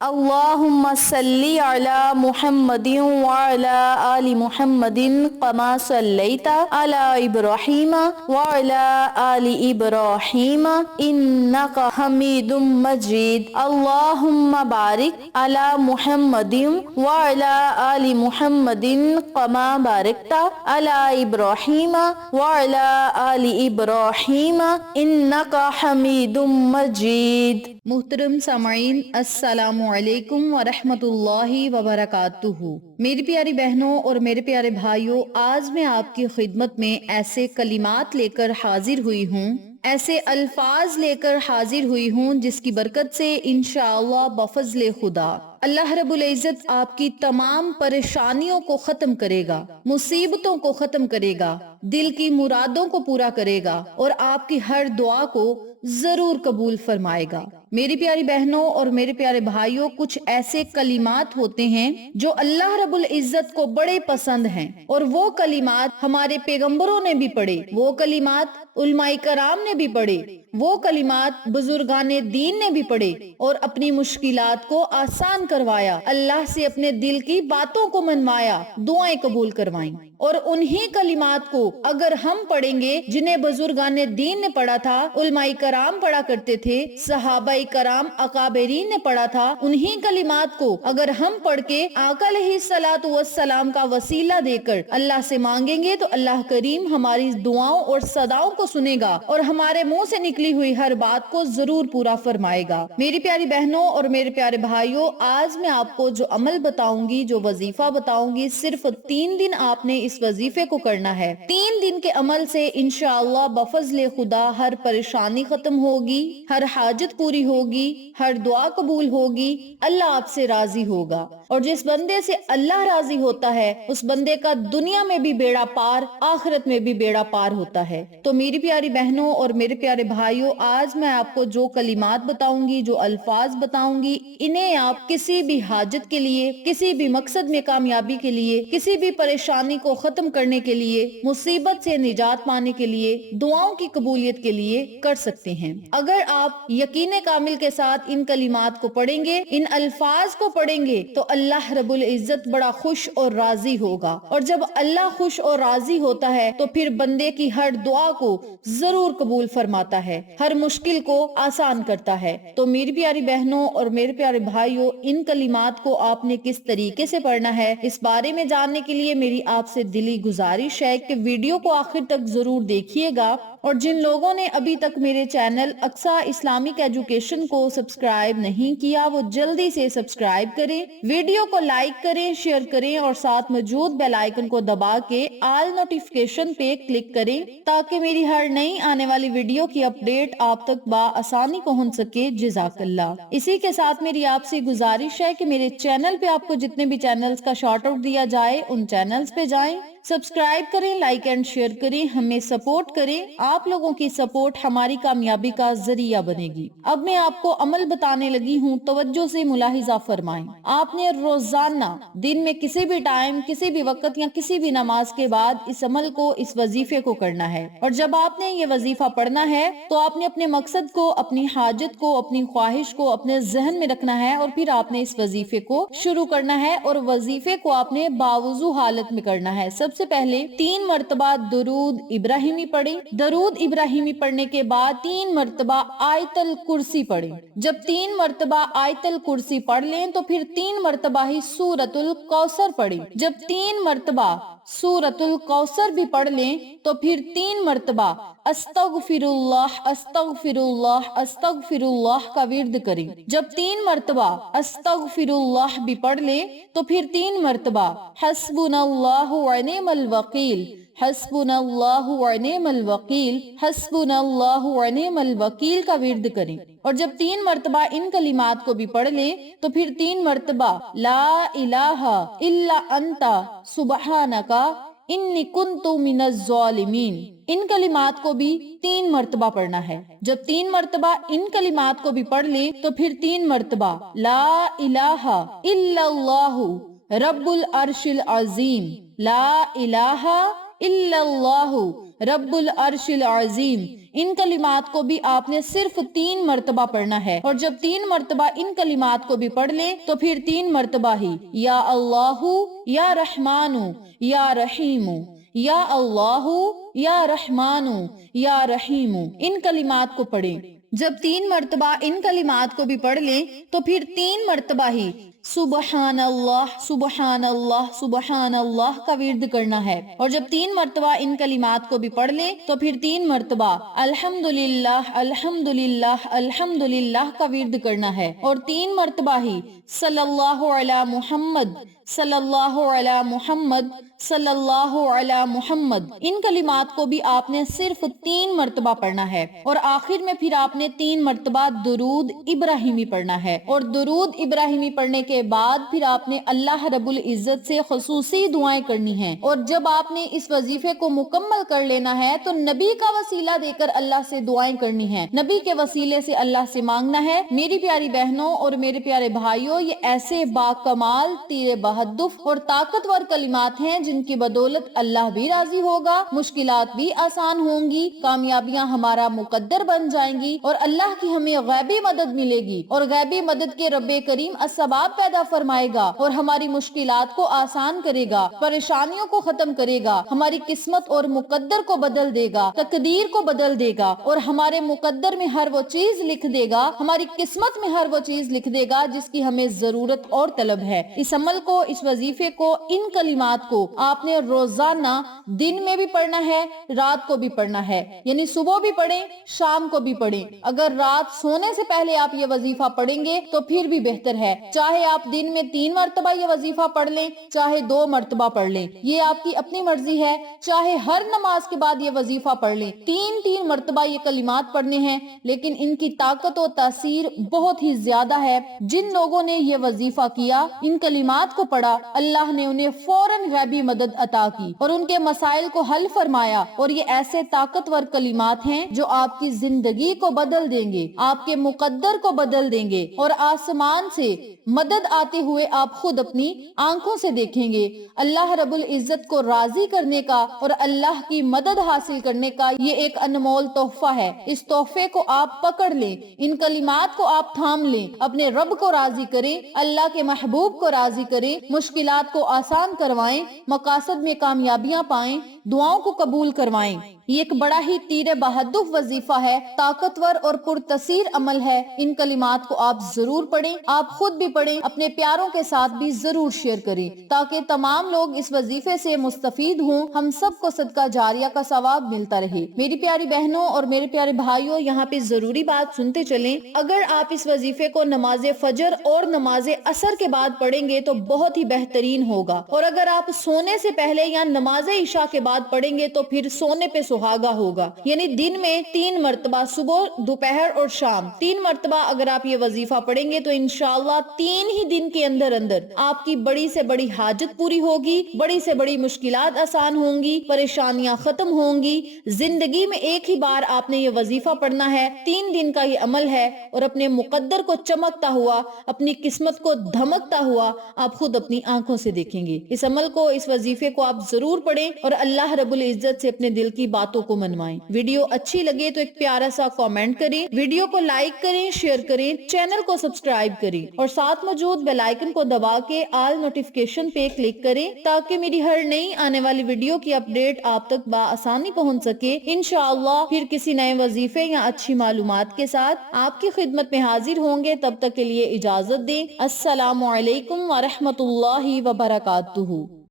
اللهم صل على محمد وعلى آل محمد كما صليت على إبراهيم وعلى آل إبراهيم إنك حميد مجيد. اللهم بارك على محمد وعلى آل محمد كما باركت على إبراهيم وعلى آل إبراهيم إنك حميد مجيد. محترم سامعین، السلام علیکم ورحمۃ اللہ وبرکاتہ. میری پیاری بہنوں اور میرے پیارے بھائیوں، آج میں آپ کی خدمت میں ایسے کلمات لے کر حاضر ہوئی ہوں، ایسے الفاظ لے کر حاضر ہوئی ہوں جس کی برکت سے انشاءاللہ بفضل خدا اللہ رب العزت آپ کی تمام پریشانیوں کو ختم کرے گا، مصیبتوں کو ختم کرے گا، دل کی مرادوں کو پورا کرے گا اور آپ کی ہر دعا کو ضرور قبول فرمائے گا. میری پیاری بہنوں اور میرے پیارے بھائیوں، کچھ ایسے کلمات ہوتے ہیں جو اللہ رب العزت کو بڑے پسند ہیں، اور وہ کلمات ہمارے پیغمبروں نے بھی پڑھے، وہ کلمات علماء کرام نے بھی پڑھے، وہ کلمات بزرگان دین نے بھی پڑھے اور اپنی مشکلات کو آسان کروایا، اللہ سے اپنے دل کی باتوں کو منوایا، دعائیں قبول کروائیں. اور انہی کلمات کو اگر ہم پڑھیں گے جنہیں بزرگان دین نے پڑھا تھا، علماء کرام پڑھا کرتے تھے، صحابہ کرام اکابرین نے پڑھا تھا، انہی کلمات کو اگر ہم پڑھ کے آقا علیہ الصلوۃ والسلام کا وسیلہ دے کر اللہ سے مانگیں گے تو اللہ کریم ہماری دعاؤں اور صداؤں کو سنے گا اور ہمارے منہ سے نکلی ہوئی ہر بات کو ضرور پورا فرمائے گا. میری پیاری بہنوں اور میرے پیارے بھائیوں، آج میں آپ کو جو عمل بتاؤں گی، جو وظیفہ بتاؤں گی، صرف 3 دن آپ نے اس وظیفے کو کرنا ہے. 3 دن کے عمل سے انشاءاللہ بفضل خدا ہر پریشانی ختم ہوگی، ہر حاجت پوری ہوگی، ہر دعا قبول ہوگی، اللہ آپ سے راضی ہوگا. اور جس بندے سے اللہ راضی ہوتا ہے اس بندے کا دنیا میں بھی بیڑا پار، آخرت میں بھی بیڑا پار ہوتا ہے. تو میری پیاری بہنوں اور میرے پیارے بھائیوں، آج میں آپ کو جو کلمات بتاؤں گی، جو الفاظ بتاؤں گی، انہیں آپ کسی بھی حاجت کے لیے، کسی بھی مقصد میں کامیابی کے لیے، کسی بھی پریشانی کو ختم کرنے کے لیے، مصیبت سے نجات پانے کے لیے، دعاؤں کی قبولیت کے لیے کر سکتے ہیں. اگر آپ یقین کامل کے ساتھ ان کلمات کو پڑھیں گے، ان الفاظ کو پڑھیں گے، تو اللہ رب العزت بڑا خوش اور راضی ہوگا. اور جب اللہ خوش اور راضی ہوتا ہے تو پھر بندے کی ہر دعا کو ضرور قبول فرماتا ہے، ہر مشکل کو آسان کرتا ہے. تو میری پیاری بہنوں اور میرے پیارے بھائیوں، ان کلمات کو آپ نے کس طریقے سے پڑھنا ہے، اس بارے میں جاننے کے لیے میری آپ سے دلی گزارش ہے کہ ویڈیو کو آخر تک ضرور دیکھیے گا. اور جن لوگوں نے ابھی تک میرے چینل اقصیٰ اسلامک ایجوکیشن کو سبسکرائب نہیں کیا، وہ جلدی سے سبسکرائب کریں، ویڈیو کو لائک کریں، شیئر کریں اور ساتھ موجود بیل آئیکن کو دبا کے آل نوٹیفیکیشن پہ کلک کریں تاکہ میری ہر نئی آنے والی ویڈیو کی اپڈیٹ آپ تک بآسانی پہنچ سکے. جزاک اللہ. اسی کے ساتھ میری آپ سے گزارش ہے کہ میرے چینل پہ آپ کو جتنے بھی چینلز کا شارٹ آؤٹ دیا جائے ان چینلز پہ جائیں، سبسکرائب کریں، لائک اینڈ شیئر کریں، ہمیں سپورٹ کریں. آپ لوگوں کی سپورٹ ہماری کامیابی کا ذریعہ بنے گی. اب میں آپ کو عمل بتانے لگی ہوں، توجہ سے ملاحظہ فرمائیں. آپ نے روزانہ دن میں کسی بھی ٹائم، کسی بھی وقت یا کسی بھی نماز کے بعد اس عمل کو، اس وظیفے کو کرنا ہے. اور جب آپ نے یہ وظیفہ پڑھنا ہے تو آپ نے اپنے مقصد کو، اپنی حاجت کو، اپنی خواہش کو اپنے ذہن میں رکھنا ہے اور پھر آپ نے اس وظیفے کو شروع کرنا ہے. اور وظیفے کو آپ نے باوضو حالت میں کرنا ہے. سب سے پہلے 3 مرتبہ درود ابراہیمی پڑھیں. درود ابراہیمی پڑھنے کے بعد 3 مرتبہ آیت الکرسی پڑھیں. جب 3 مرتبہ آیت الکرسی پڑھ لیں تو پھر 3 مرتبہ ہی سورۃ الکوثر پڑھیں. جب 3 مرتبہ سورۃ الکوثر بھی پڑھ لیں تو پھر 3 مرتبہ استغفر اللہ استغفر اللہ استغفر اللہ کا ورد کریں. جب 3 مرتبہ استغفر اللہ بھی پڑھ لیں تو پھر 3 مرتبہ حسبنا اللہ ونعم الوکیل حسبنا اللہ ونعم الوکیل حسبنا اللہ ونعم الوکیل کا ورد کریں. اور جب 3 مرتبہ ان کلمات کو بھی پڑھ لیں تو پھر 3 مرتبہ لا الہ الا انت سبحانک انی کنت من الظالمین، ان کلمات کو بھی 3 مرتبہ پڑھنا ہے. جب 3 مرتبہ ان کلمات کو بھی پڑھ لیں تو پھر 3 مرتبہ لا الہ الا اللہ رب العرش العظیم لا الہ الا اللہ رب العرش العظیم ان کلمات کو بھی آپ نے صرف 3 مرتبہ پڑھنا ہے، اور جب 3 مرتبہ ان کلمات کو بھی پڑھ لیں تو پھر 3 مرتبہ ہی یا اللہ یا رحمان یا رحیم، یا اللہ یا رحمان یا رحیم، ان کلمات کو پڑھیں۔ جب 3 مرتبہ ان کلمات کو بھی پڑھ لیں تو پھر 3 مرتبہ ہی سبحان اللہ سبحان اللہ سبحان اللہ کا ورد کرنا ہے، اور جب 3 مرتبہ ان کلمات کو بھی پڑھ لیں تو پھر 3 مرتبہ الحمدللہ الحمدللہ الحمدللہ کا ورد کرنا ہے، اور 3 مرتبہ ہی صلی اللہ علی محمد صلی اللہ علی محمد صلی اللہ علی محمد، ان کلمات کو بھی آپ نے صرف 3 مرتبہ پڑھنا ہے، اور آخر میں پھر آپ نے 3 مرتبہ درود ابراہیمی پڑھنا ہے، اور درود ابراہیمی پڑھنے کے بعد پھر آپ نے اللہ رب العزت سے خصوصی دعائیں کرنی ہیں، اور جب آپ نے اس وظیفے کو مکمل کر لینا ہے تو نبی کا وسیلہ دے کر اللہ سے دعائیں کرنی ہیں، نبی کے وسیلے سے اللہ سے مانگنا ہے۔ میری پیاری بہنوں اور میرے پیارے بھائیوں، یہ ایسے باکمال تیر بہدف اور طاقتور کلمات ہیں جن کی بدولت اللہ بھی راضی ہوگا، مشکلات بھی آسان ہوں گی، کامیابیاں ہمارا مقدر بن جائیں گی، اور اللہ کی ہمیں غیبی مدد ملے گی، اور غیبی مدد کے رب کریم اسباب پیدا فرمائے گا اور ہماری مشکلات کو آسان کرے گا، پریشانیوں کو ختم کرے گا، ہماری قسمت اور مقدر کو بدل دے گا، تقدیر کو بدل دے گا، اور ہمارے مقدر میں ہر وہ چیز لکھ دے گا، ہماری قسمت میں ہر وہ چیز لکھ دے گا جس کی ہمیں ضرورت اور طلب ہے۔ اس عمل کو، اس وظیفے کو، ان کلمات کو آپ نے روزانہ دن میں بھی پڑھنا ہے، رات کو بھی پڑھنا ہے، یعنی صبح بھی پڑھیں، شام کو بھی پڑھیں۔ اگر رات سونے سے پہلے آپ یہ وظیفہ پڑھیں گے تو پھر بھی بہتر ہے، چاہے آپ دن میں 3 مرتبہ یہ وظیفہ پڑھ لیں، چاہے 2 مرتبہ پڑھ لیں، یہ آپ کی اپنی مرضی ہے، چاہے ہر نماز کے بعد یہ وظیفہ پڑھ لیں، 3 مرتبہ یہ کلمات پڑھنے ہیں، لیکن ان کی طاقت و تاثیر بہت ہی زیادہ ہے۔ جن لوگوں نے یہ وظیفہ کیا، ان کلمات کو پڑھا، اللہ نے انہیں فوراً غیبی مدد عطا کی اور ان کے مسائل کو حل فرمایا، اور یہ ایسے طاقتور کلمات ہیں جو آپ کی زندگی کو بدل دیں گے، آپ کے مقدر کو بدل دیں گے، اور آسمان سے مدد آتے ہوئے آپ خود اپنی آنکھوں سے دیکھیں گے۔ اللہ رب العزت کو راضی کرنے کا اور اللہ کی مدد حاصل کرنے کا یہ ایک انمول تحفہ ہے، اس تحفے کو آپ پکڑ لیں، ان کلمات کو آپ تھام لیں، اپنے رب کو راضی کریں، اللہ کے محبوب کو راضی کریں، مشکلات کو آسان کروائیں، مقاصد میں کامیابیاں پائیں، دعاؤں کو قبول کروائیں۔ یہ ایک بڑا ہی تیر بہدف وظیفہ ہے، طاقتور اور پرتاثیر عمل ہے۔ ان کلمات کو آپ ضرور پڑھیں، آپ خود بھی پڑھیں، اپنے پیاروں کے ساتھ بھی ضرور شیئر کریں تاکہ تمام لوگ اس وظیفے سے مستفید ہوں، ہم سب کو صدقہ جاریہ کا ثواب ملتا رہے۔ میری پیاری بہنوں اور میرے پیارے بھائیوں، یہاں پہ ضروری بات سنتے چلیں، اگر آپ اس وظیفے کو نماز فجر اور نماز عصر کے بعد پڑھیں گے تو بہت ہی بہترین ہوگا، اور اگر آپ سونے سے پہلے یا نماز عشاء کے بعد پڑھیں گے تو پھر سونے پہ سہاگا ہوگا، یعنی دن میں 3 مرتبہ، صبح، دوپہر اور شام 3 مرتبہ اگر آپ یہ وظیفہ پڑھیں گے تو انشاءاللہ 3 ہی دن کے اندر آپ کی بڑی سے بڑی حاجت پوری ہوگی، بڑی سے بڑی مشکلات آسان ہوں گی، پریشانیاں ختم ہوں گی۔ زندگی میں ایک ہی بار آپ نے یہ وظیفہ پڑھنا ہے، 3 دن کا یہ عمل ہے، اور اپنے مقدر کو چمکتا ہوا، اپنی قسمت کو دھمکتا ہوا آپ خود اپنی آنکھوں سے دیکھیں گے۔ اس عمل کو، اس وظیفے کو آپ ضرور پڑھیں اور اللہ رب العزت سے اپنے دل کی باتوں کو منوائیں۔ ویڈیو اچھی لگے تو ایک پیارا سا کامنٹ کریں، ویڈیو کو لائک کریں، شیئر کریں، چینل کو سبسکرائب کریں، اور ساتھ موجود بیل آئیکن کو دبا کے آل نوٹیفیکیشن پہ کلک کریں تاکہ میری ہر نئی آنے والی ویڈیو کی اپڈیٹ آپ تک بآسانی پہنچ سکے۔ انشاءاللہ پھر کسی نئے وظیفے یا اچھی معلومات کے ساتھ آپ کی خدمت میں حاضر ہوں گے، تب تک کے لیے اجازت دیں۔ السلام علیکم ورحمۃ اللہ وبرکاتہ۔